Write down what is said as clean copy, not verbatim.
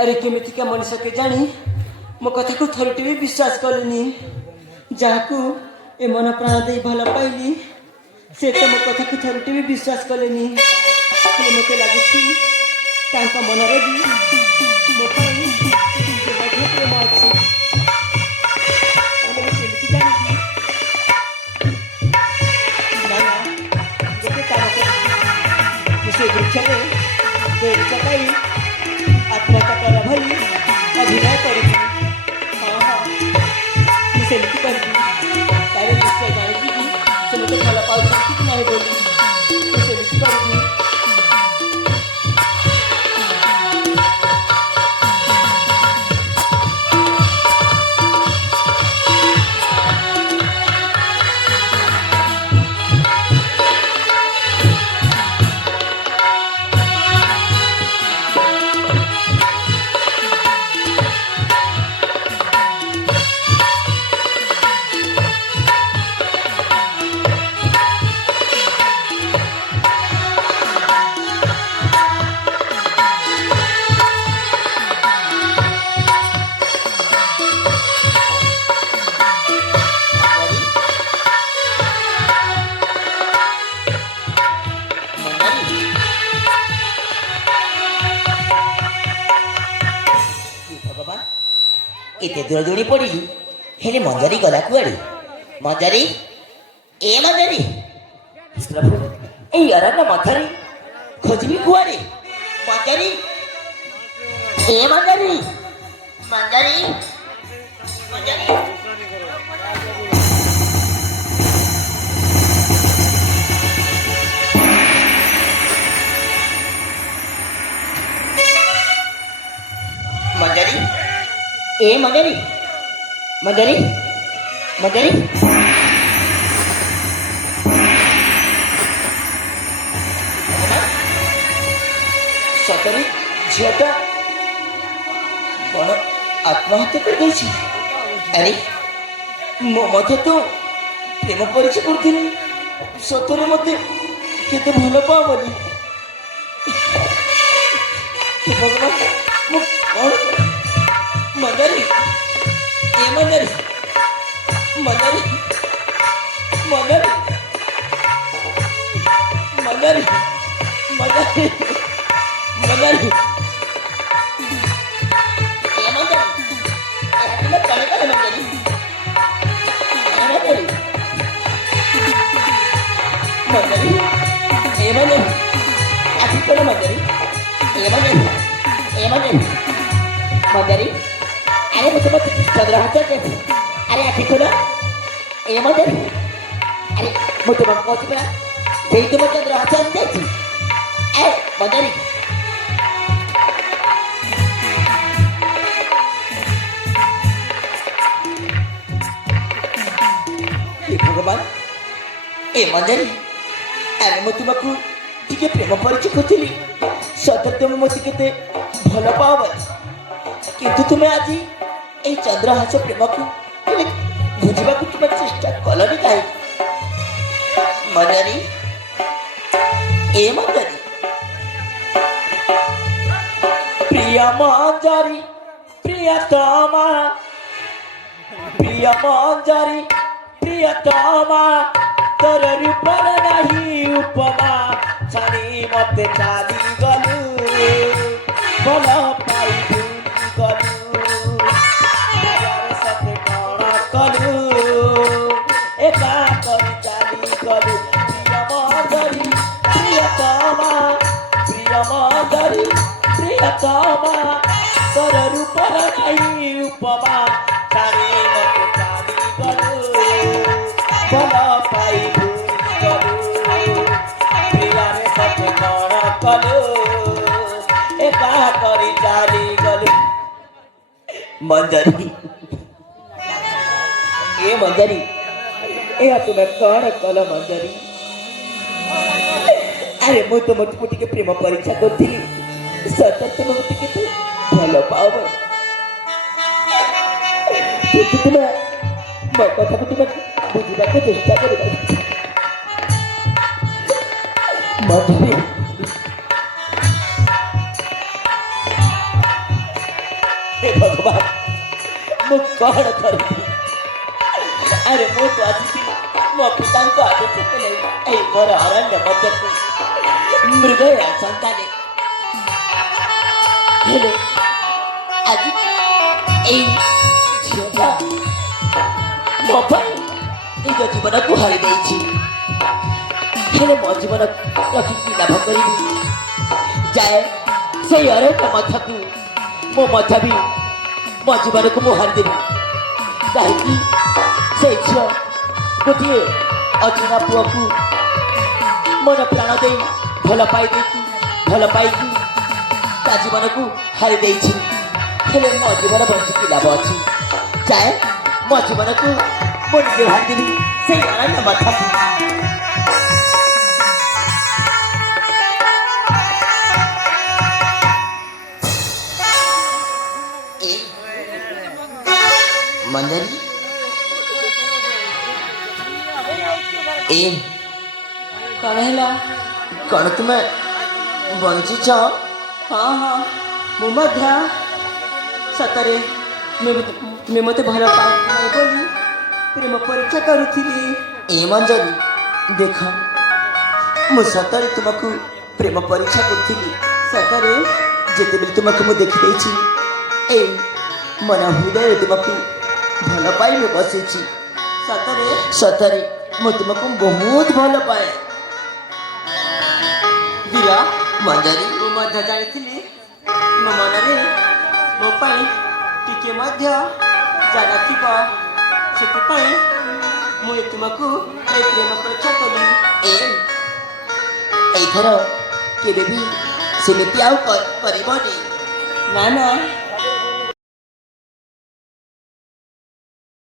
अरे केमितिका मनुष्य के जानी मो कथा को थरटी भी विश्वास कलुनी जाकू ए मन प्राण दे भल पाइली से तो मो कथा को थरटी भी विश्वास कलेनी मते लागुछि तांका मनरे भी मो पाइ बधे प्रेम अछि अरे केमिति जानी ना जेते काम कर से वृक्ष में ते चकाई आत्महत्या कर भली अभिनय करी हाँ हाँ सेमती कर तारे निश्चय जानी कि से मते भल पाउछ कि नहीं बोली सेमती कर एते दूर दूरी पड़ी हेले मंजरी गला कुआड़े मंजरी ए मंजरी ए अरण्य मथरी खोजबी कुआड़े मंजरी ए मंजरी मंजरी मंजरी मंजरी ए मंजरी मंजरी मंजरी सतरे झीटा बड़ आत्महत्या कर गई। अरे मो मत तो प्रेम परिचय करथिनी सतरे मते केते भल पा बोली भगवान मो कौन मंजरी ए मंजरी मंजरी मंजरी मंजरी मंजरी मंजरी ए मंजरी अरे मैं कने कने मंजरी मंजरी मंजरी ए मंजरी आखि कोन मंजरी ए मंजरी ए मंजरी मंजरी अरे मुझे मत चंद्रहास अरे आखि खोला ए मंजरी अरे मुझे मत कहती पड़ा यही तुम चंद्रहास देखी ए मंजरी भगवान ए मंजरी अरे मैं तुमको टिके प्रेम परिचय करथिली सतत तुम मत केते भल पाव किंतु तुम्हें आज ए चंद्रहास प्रेम को बुझा तुम चेष्टा कलनी कहीं मंजरी ए मंजरी प्रिय मंजरी प्रियतमा प्रिय मंजरी प्रियतमा तोर रूपर नहीं उपमा छानी मते चाली गलु भल पाई गलु यार सते कण कलु एका करी चाली गलु प्रिय मंजरी प्रियतमा तोर रूपर नहीं उपमा छानी मते चाली गलु भल पाई गलु प्रियारे सते कण कलु एका करी चाली गलु मंजरी ए मंजरी ए तुम कण कल मंजरी अरे मु तो मोटी मोटी के प्रेम परीक्षा करथिली सतत तुम मते केते भल पाव तुम मो कथा को तुम बुझा को चेष्टा कर मंजरी ଭଗବାନ ମୁଁ କ'ଣ କରିବି? ଆରେ ମୁଁ ତ ଆସିଥିଲି ମୋ ପିତାଙ୍କ ଆଦେଶକୁ ନେଇ ଏଇ ମୋର ଅରଣ୍ୟ ମଧ୍ୟକୁ ମୃଗୟ ସନ୍ତାନେ। ହେଲେ ଆଜି ଏଇ ଝିଅଟା ମୋ ପାଇଁ ନିଜ ଜୀବନକୁ ହାରି ଦେଇଛି। ହେଲେ ମୋ ଜୀବନ ରଖିକି ଲାଭ କରିବି? ଯାଏ ସେଇ ଅରଣ୍ୟ ମଧ୍ୟକୁ, ମୁଁ ମଧ୍ୟ ବି ମୋ ଜୀବନକୁ ମୁଁ ହାରିଦେବି। କାହିଁକି ସେଇ ଝିଅ ଗୋଟିଏ ଅଚିହ୍ନା ପୁଅକୁ ମୋର ପ୍ରାଣ ଦେଇ ଭଲ ପାଇକି ତା ଜୀବନକୁ ହାରି ଦେଇଛି। ହେଲେ ମୋ ଜୀବନ ବଞ୍ଚିକି ଲାଭ ଅଛି? ଯାଏ ମୋ ଜୀବନକୁ ମୁଁ ନିଜେ ହାରିଦେବି ସେଇ ଅରଣ୍ୟ ମଧ୍ୟକୁ। ମଞ୍ଜରୀ ଏ କ'ଣ ହେଲା? କ'ଣ ତୁମେ ବଞ୍ଚିଛ? ହଁ ହଁ, ମୁଁ ମଧ୍ୟ ସତରେ ତୁମେ ମୋତେ ଭଲ ପାଅ ବୋଲି ପ୍ରେମ ପରୀକ୍ଷା କରୁଥିଲି। ଏ ମଞ୍ଜରୀ ଦେଖ, ମୁଁ ସତରେ ତୁମକୁ ପ୍ରେମ ପରୀକ୍ଷା କରୁଥିଲି। ସତରେ ଯେତେବେଳେ ତୁମକୁ ମୁଁ ଦେଖିଦେଇଛି, ଏଇ ମନ ହୃଦୟରେ ତୁମକୁ ଭଲ ପାଇ ମୁଁ ବସିଛି। ସତରେ ସତରେ ମୁଁ ତୁମକୁ ବହୁତ ଭଲ ପାଏ। ଦିଅ, ମଞ୍ଜରୀ ମୁଁ ମଧ୍ୟ ଜାଣିଥିଲି ମୋ ମନରେ ମୋ ପାଇଁ ଟିକେ ମଧ୍ୟ ଜାଗା ଥିବ। ସେଥିପାଇଁ ମୁଁ ତୁମକୁ ଏଇ ପ୍ରେମ ପରୀକ୍ଷା କଲି। ଏଇଥର କେବେ ବି ସେମିତି ଆଉ କରିବନି। ନା ନା,